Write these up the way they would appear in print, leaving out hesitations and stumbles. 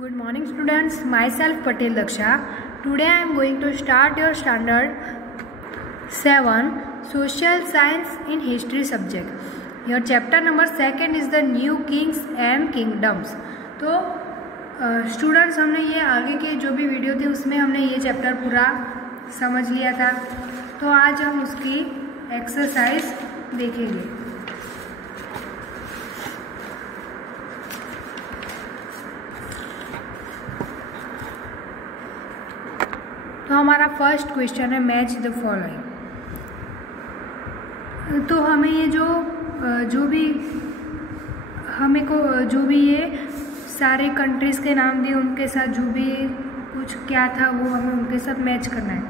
Good morning students, myself Patel Daksha. Today I am going to start your standard 7 social science in history subject. Your chapter number 2 is the new kings and kingdoms. तो students हमने ये आगे के जो भी video थे उसमें हमने ये चैप्टर पूरा समझ लिया था। तो आज हम उसकी एक्सरसाइज देखेंगे। तो हमारा फर्स्ट क्वेश्चन है मैच द फॉलोइंग। तो हमें ये जो भी ये सारे कंट्रीज़ के नाम दिए उनके साथ जो भी कुछ क्या था वो हमें उनके साथ मैच करना है।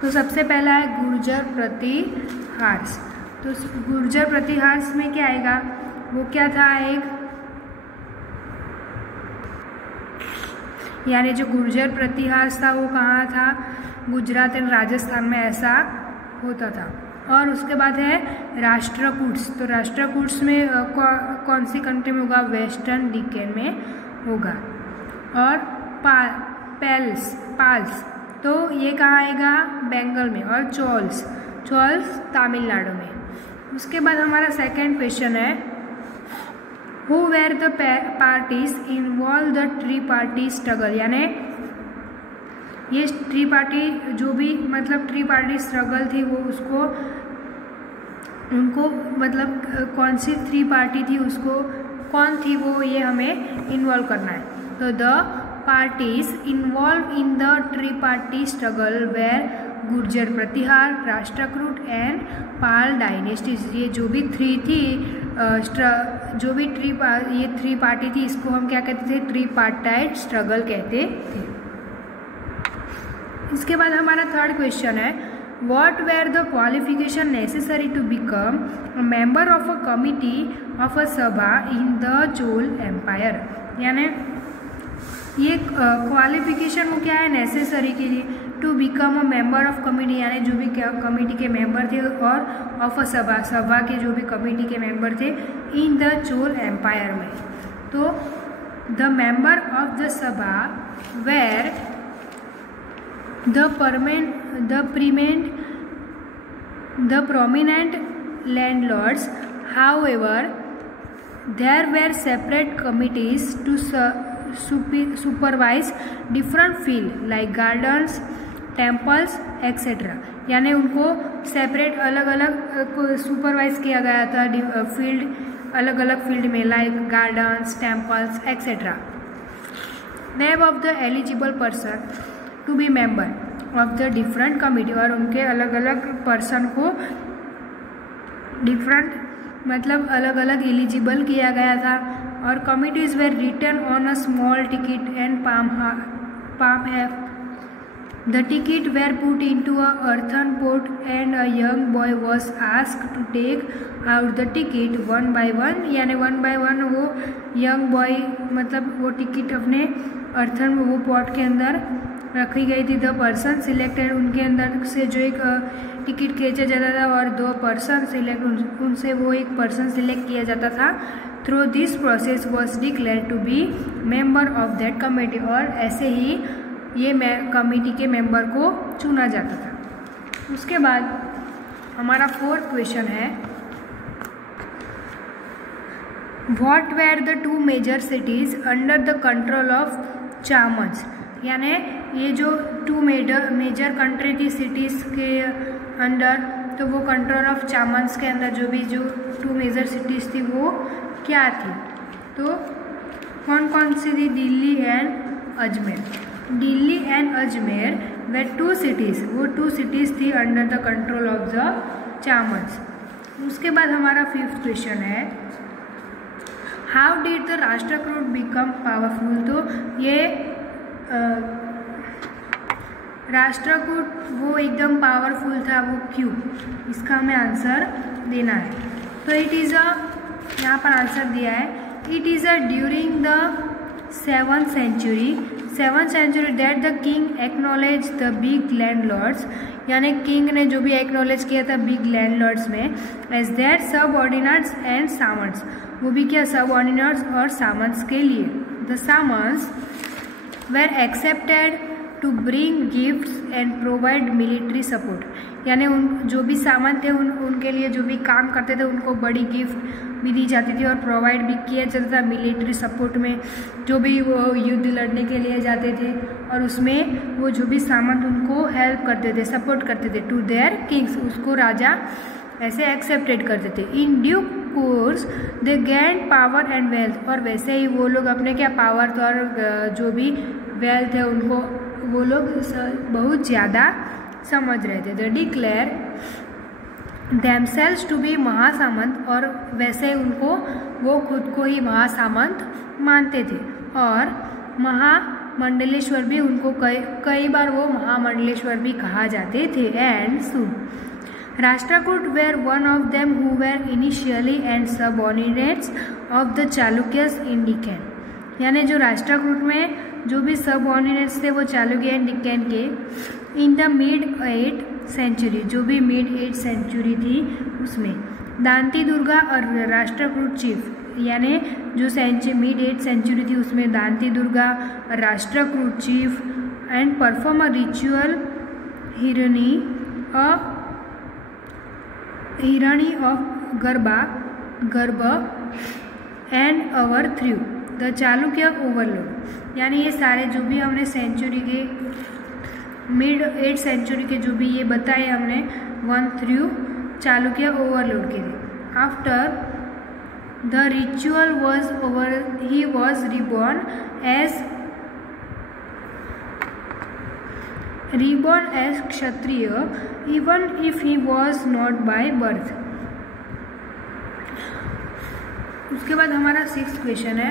तो सबसे पहला है गुर्जर प्रतिहार्स। तो गुर्जर प्रतिहार्स में क्या आएगा, वो क्या था, एक यानी जो गुर्जर प्रतिहास था वो कहाँ था, गुजरात एंड राजस्थान में ऐसा होता था। और उसके बाद है राष्ट्रकूट्स। तो राष्ट्रकूट्स में कौन सी कंट्री में होगा, वेस्टर्न डिकेन में होगा। और पाल्स तो ये कहाँ आएगा, बंगाल में। और चोल्स तमिलनाडु में। उसके बाद हमारा सेकंड क्वेश्चन है Who were the parties involved the tree-party struggle. यानी ये ट्री-पार्टी जो भी ट्री-पार्टी स्ट्रगल थी वो उनको कौन सी थ्री पार्टी थी, उसको कौन थी वो, ये हमें इन्वॉल्व करना है। तो the parties involve in the tri party struggle were Gurjara Pratihara, Rashtrakuta and Pala dynasties. ये जो भी थ्री थी ये थ्री पार्टी थी, इसको हम क्या कहते थे, ट्री-पार्टाइट स्ट्रगल कहते थे। इसके बाद हमारा थर्ड क्वेश्चन है what were the qualification necessary to become a member of a committee of a sabha in the Chola empire. यानी ये क्वालिफिकेशन वो क्या है, नेसेसरी के लिए, to become a member of committee, यानी जो भी कमिटी के मेंबर थे, और ऑफ अ सभा के जो भी कमिटी के मेंबर थे इन द चोल एम्पायर में। तो द मेंबर ऑफ द सभा where the prominent landlords. However, there were separate committees to supervise different fields like gardens, temples, etc. यानी उनको सेपरेट अलग अलग सुपरवाइज किया गया था फील्ड, अलग अलग फील्ड में, like gardens, temples, etcetera. Name of the eligible person to be member of the different committee. और उनके अलग अलग पर्सन को अलग अलग एलिजिबल किया गया था। और committees were written on a small ticket and palm have. The ticket were put into a earthen pot and a young boy was asked to take out the ticket one by one. यानी one by one वो young boy वो ticket अपने earthen वो pot के अंदर रखी गई थी। द पर्सन सिलेक्टेड, उनके अंदर से जो एक टिकट खींचा जाता था और दो पर्सन सिलेक्ट, उनसे वो एक पर्सन सिलेक्ट किया जाता था। Through this process was declare to be member of that committee. और ऐसे ही ये कमेटी के मेंबर को चुना जाता था। उसके बाद हमारा फोर्थ क्वेश्चन है what were the two major cities under the control of samantas. यानी ये जो टू मेजर कंट्री थी सिटीज़ के अंडर, तो वो कंट्रोल ऑफ चामन्स के अंदर जो टू मेजर सिटीज़ थी वो क्या थी। तो कौन कौन सी थी, Delhi and Ajmer. Delhi and Ajmer were two cities, वो टू सिटीज़ थी under the control of the samantas. उसके बाद हमारा फिफ्थ क्वेश्चन है how did the Rashtrakuta become powerful. तो ये राष्ट्रकूट वो एकदम पावरफुल था, वो क्यों, इसका हमें आंसर देना है। तो इट इज़ यहाँ पर आंसर दिया है, it is during the 7th century that the king acknowledge the big landlords. यानी किंग ने जो भी एक्नॉलेज किया था बिग लैंडलॉर्ड्स में as their subordinates and samantas. वो भी क्या, सबऑर्डिनेट्स और सामंट्स के लिए। The samantas were accepted to bring gifts and provide military support. यानी उन जो भी सामान थे उनके लिए जो भी काम करते थे उनको बड़ी गिफ्ट भी दी जाती थी और प्रोवाइड भी किया जाता था मिलिट्री सपोर्ट में, जो भी वो युद्ध लड़ने के लिए जाते थे और उसमें वो जो भी सामान उनको हेल्प करते थे, सपोर्ट करते थे टू देयर किंग्स, उसको राजा ऐसे एक्सेप्टेड करते थे. In due course they gain power and wealth, और वैसे ही वो लोग अपने क्या पावर और जो भी वेल्थ है उनको वो लोग बहुत ज़्यादा समझ रहे थे. The declare themselves to be महासामंत, और वैसे उनको वो खुद को ही महासामंत मानते थे. और महामंडलेश्वर भी उनको कई बार वो महामंडलेश्वर भी कहा जाते थे. And soon Rashtrakuta were one of them who were initially and subordinates of the Chalukyas in Deccan. यानी जो राष्ट्रकूट में जो भी सबऑर्डिनेट्स थे वो चालुक्य एंड डिकेन के. In the mid 8th century, जो भी मिड 8th सेंचुरी थी उसमें दांती दुर्गा और राष्ट्रकूट चीफ, यानी जो मिड 8th सेंचुरी थी उसमें Dantidurga Rashtrakuta chief and perform a ritual hiranya of garbha and over through the Chalukya overlord. यानी ये सारे जो भी हमने सेंचुरी के मिड 8th सेंचुरी के जो भी ये बताए हमने 1 through चालुक्य ओवरलोड के लिए. After the ritual was over he was reborn as kshatriya even if he was not by birth. उसके बाद हमारा 6th क्वेश्चन है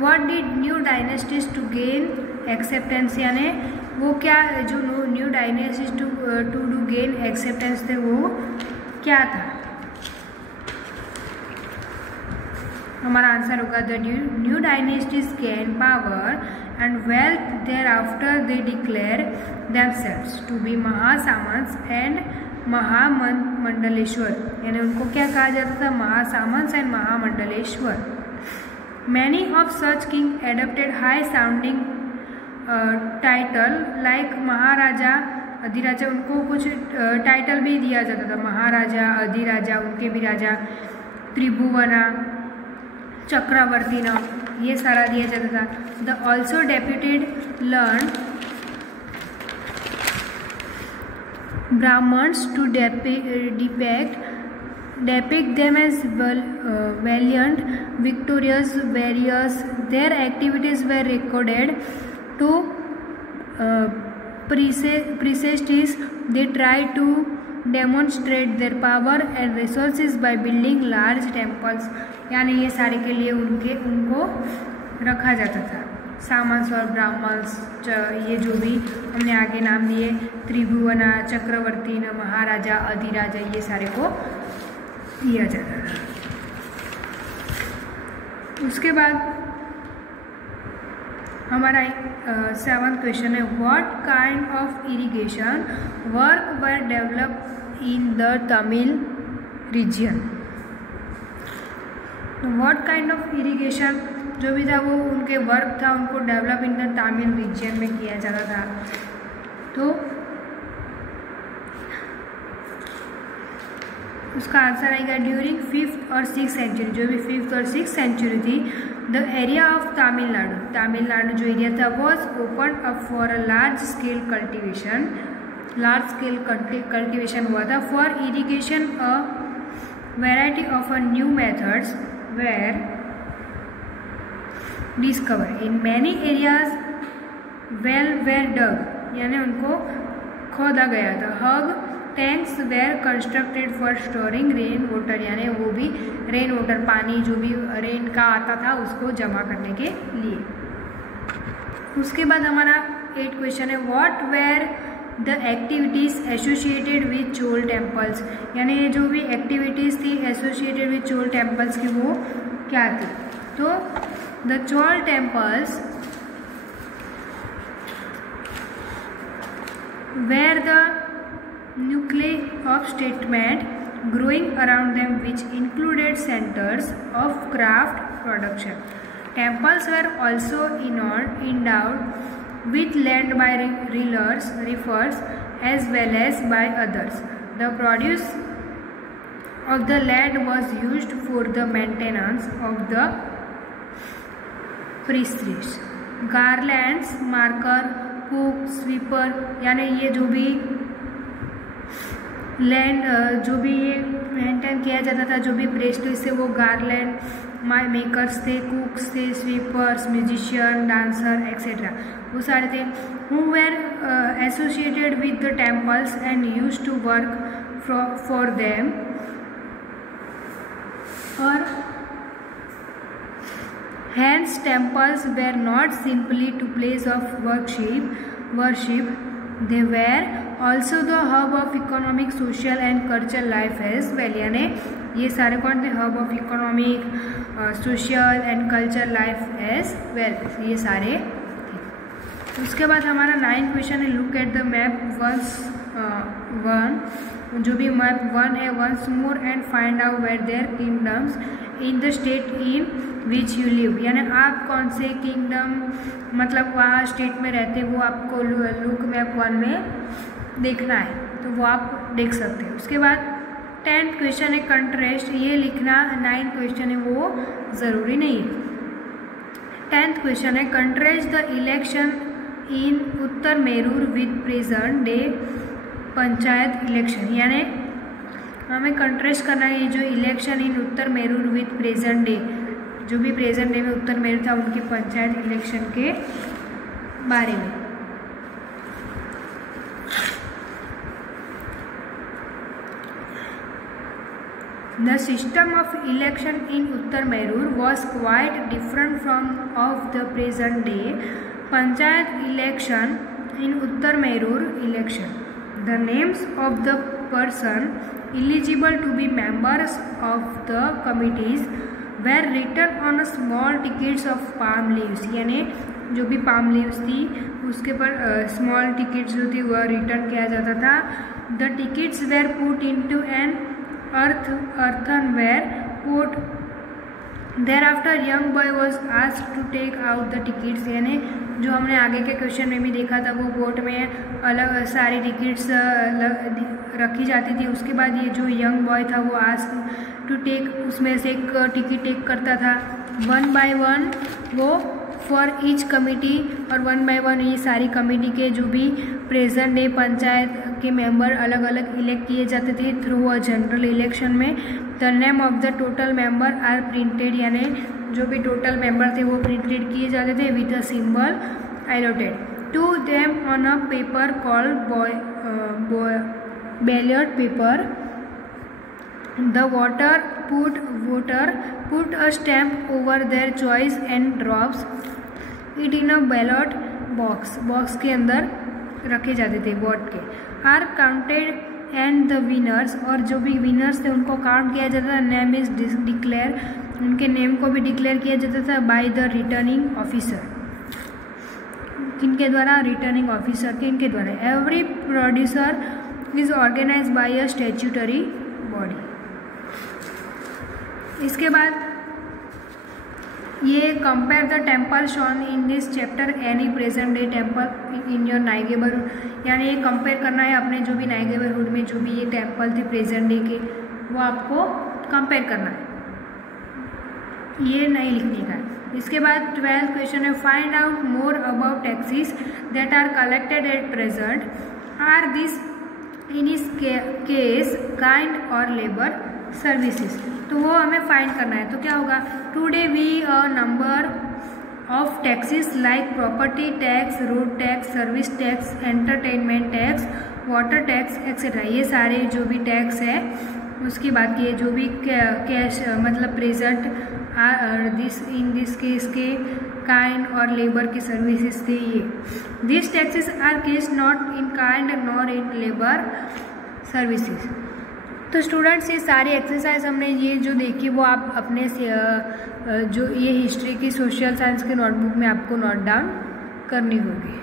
what did new dynasties to gain acceptance. यानी वो क्या जो new dynasties to do gain acceptance थे वो क्या था. हमारा आंसर होगा the new dynasties gain power and wealth their after they declare themselves to be mahasamantas and mahamandaleshvara. यानी उनको क्या कहा जाता था, mahasamantas and mahamandaleshvara. Many of such king adapted high sounding title like maharaja adhiraja. उनको कुछ टाइटल भी दिया जाता था, महाराजा अधिराजा, उनके भी राजा, त्रिभुवना, चक्रवर्ती नाम, ये सारा दिया जाता था. The also deputed learn Brahmins to depict them as valiant, victorious warriors. Their activities were recorded to priests. They tried to demonstrate their power and resources by building large temples. यानी ये सारे के लिए उनको रखा जाता था. सामंस और ब्राह्मण्स, ये जो भी हमने आगे नाम दिए, त्रिभुवना, चक्रवर्ती, महाराजा, अधिराजा, ये सारे को दिया जाता था. उसके बाद हमारा 7th क्वेश्चन है what kind of irrigation work were develop in the Tamil region. What kind of irrigation जो भी था वो उनके वर्क था, उनको develop in the Tamil region में किया जाता था. तो उसका आंसर आएगा ड्यूरिंग 5th और 6th सेंचुरी. जो भी 5th और 6th सेंचुरी थी, द एरिया ऑफ तमिलनाडु जो एरिया था was open up for a large scale cultivation हुआ था. For irrigation a variety of a new methods were discover in many areas. Well were dug, यानी उनको खोदा गया था. Huge tanks were constructed for storing rain water, यानी वो भी रेन वाटर, पानी जो भी रेन का आता था उसको जमा करने के लिए. उसके बाद हमारा 8th क्वेश्चन है what were the activities associated with Chola temples. यानी ये जो भी एक्टिविटीज़ थी एसोसिएटेड विथ चोल टेम्पल्स की वो क्या थी. तो the Chola temples were the nuclei of statement growing around them, which included centers of craft production. Temples were also endowed with land by reefers as well as by others. The produce of the land was used for the maintenance of the priests. Garlands, marker, cook, sweeper, यानी ये जो भी land जो भी ये maintain किया जाता था, जो भी प्रेस्टिज से, वो गार्लैंड मेकर्स थे, कुक्स थे, स्वीपर्स, म्यूजिशियन, डांसर एक्सेट्रा, वो सारे थे। Who were associated with the temples and used to work for them. और hence temples were not simply to place of worship, they were also the hub of economic, social and cultural life as well। यानी ये सारे कौन थे? Hub of economic, social and cultural life as well, ये सारे थे। उसके बाद हमारा 9 क्वेश्चन है, look at the map one, जो भी मैप 1 है, once more and find out where there kingdoms in the state in which you live. यानी आप कौन से किंगडम, मतलब वहाँ स्टेट में रहते, वो आपको लुक मैप 1 में देखना है, तो वो आप देख सकते हैं। उसके बाद 10th क्वेश्चन है कंट्रेस्ट, ये लिखना। 9th क्वेश्चन है वो ज़रूरी नहीं है। 10th क्वेश्चन है contrast the election in Uttaramerur with present day panchayat election. यानी हमें कंट्रेस्ट करना है ये जो election in Uttaramerur with present day, जो भी प्रेजेंट डे में उत्तर मेरूर था उनके पंचायत इलेक्शन के बारे में। The system of election in Uttar Merur was quite different from of the present day Panchayat election in Uttar Merur election. The names of the person eligible to be members of the committees were written on a small tickets of palm leaves। यानी जो भी palm leaves थी उसके पर small tickets जो थी वह return किया जाता था। The tickets were put into an earthenware pot। Thereafter young boy was asked to take out the tickets। यानी जो हमने आगे के क्वेश्चन में भी देखा था, वो पोट में अलग सारी टिकट्स रखी जाती थी। उसके बाद ये जो यंग बॉय था वो आस्क टू टेक, उसमें से एक टिकट टेक करता था 1 by 1 वो फॉर ईच कमेटी, और 1 by 1 ये सारी कमेटी के जो भी प्रेजेंट डे पंचायत के मेंबर अलग अलग इलेक्ट किए जाते थे थ्रू अ जनरल इलेक्शन में। The name of the total member are printed, यानी जो भी टोटल मेंबर थे वो प्रिंटेड किए जाते थे with a symbol allotted to them on a paper called ballot paper. The voter put a stamp over their choice and drops it in a ballot box। Box के अंदर रखे जाते थे वोट के। Are counted and the winners, और जो भी winners थे उनको काउंट किया जाता था। नेम इज डिक्लेयर, उनके नेम को भी डिक्लेयर किया जाता था बाय द रिटर्निंग ऑफिसर। किनके द्वारा? रिटर्निंग ऑफिसर के, इनके द्वारा। Every producer is organize by a statutory body. इसके बाद ये compare the temple shown in this chapter any present day temple in your neighbourhood. यानी ये कंपेयर करना है अपने जो भी नाइगेबरहुड में जो भी ये टेम्पल थे प्रेजेंट डे के, वो आपको कंपेयर करना है, ये नहीं लिखने का है। इसके बाद 12th क्वेश्चन है find out more about taxes that are collected at present. Are this in इस केस काइंड और लेबर सर्विसेज। तो वो हमें फाइंड करना है। तो क्या होगा? Today we a number of taxes like property tax, road tax, service tax, entertainment tax, water tax etcetera. ये सारे जो भी टैक्स है उसकी बात की है। जो भी कैश मतलब प्रेजेंट इन दिस केस के काइंड और लेबर की सर्विसेज थे ये। This taxes are cash not in kind nor in labour services. तो स्टूडेंट्स ये सारी एक्सरसाइज हमने ये जो देखी वो आप अपने जो ये हिस्ट्री की सोशल साइंस के नोटबुक में आपको नोट डाउन करनी होगी।